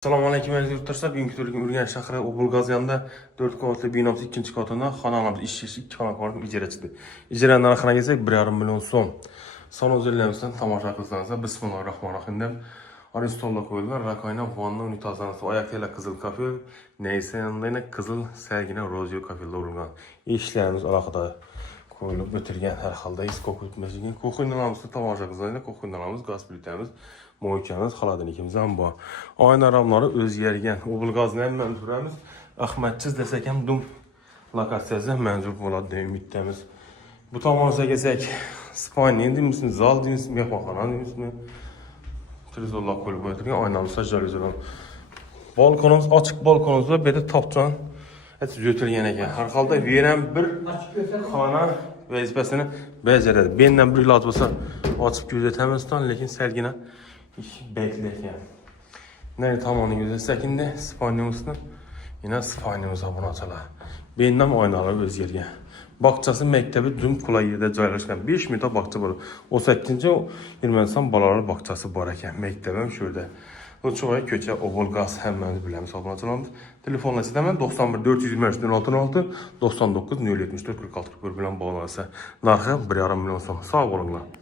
Assalomu alaykum aziz yurtdoshlar. Bugungi turkum Urganch shahri Obulgaz yanında 4 qavatli binomiz 2-chi qavatida xonamiz ish 2 xona ijarachida. Ijara narxiga kelsak 1,5 million so'm. Son o'zlarimizdan tomosha qilsangiz, bismillahirrohmanirrohim deb Aristolla qo'yilgan rakoyna vanna unitazanasi oyoqtela qizil kafe, neyse yanında qizil sergina rozyo kafeda urilgan. Ishlarimiz alohida qo'yilib o'tirgan har holda hech ko'kutmasligin. Qo'yinlarimizni tomosha qilsangiz, qo'yinlarimiz gaz plitamiz mo'ykanimiz xolodilligimiz ham bor. Oyna ramlari o'zgargan. Obulgazni ham manzuramiz Ahmadchiz desak ham dum lokatsiyasi manzur bo'ladi deb umiddamiz. Bu tomonga kelsak, spalni deymizmi, zal deymizmi, mehmonxona deymizmi? Televizorlar qo'yib o'tirgan oynamiz sajjalizalar. Balkonimiz ochiq balkonimiz va bu yerda topchan o'tilgan ekan. Har holda bu ham bir xona vazifasini bajaradi. Mendan bir iloj bo'lsa ochib ko'rsatamizdan, lekin salgina bekleyen. Nere tamamını göstersekinde spanyolumuzda yine spanyolumuz abone açalar. Beyinden oynalar özgürgen. Bakçası mektebi dün kolay yerde joylashgan 5 metre bakça var. O 8-ci Ermənistan balalar bakçası var ekan. Mektebim şurada. O çoğu köçe Obulgaz həmməni biləmiz abone açalandı. Telefonla istəmən 91 423 06 99 074 46 41 bilen bağlanırsa narxı 1,5 milyon so'm. Sağ olunlar.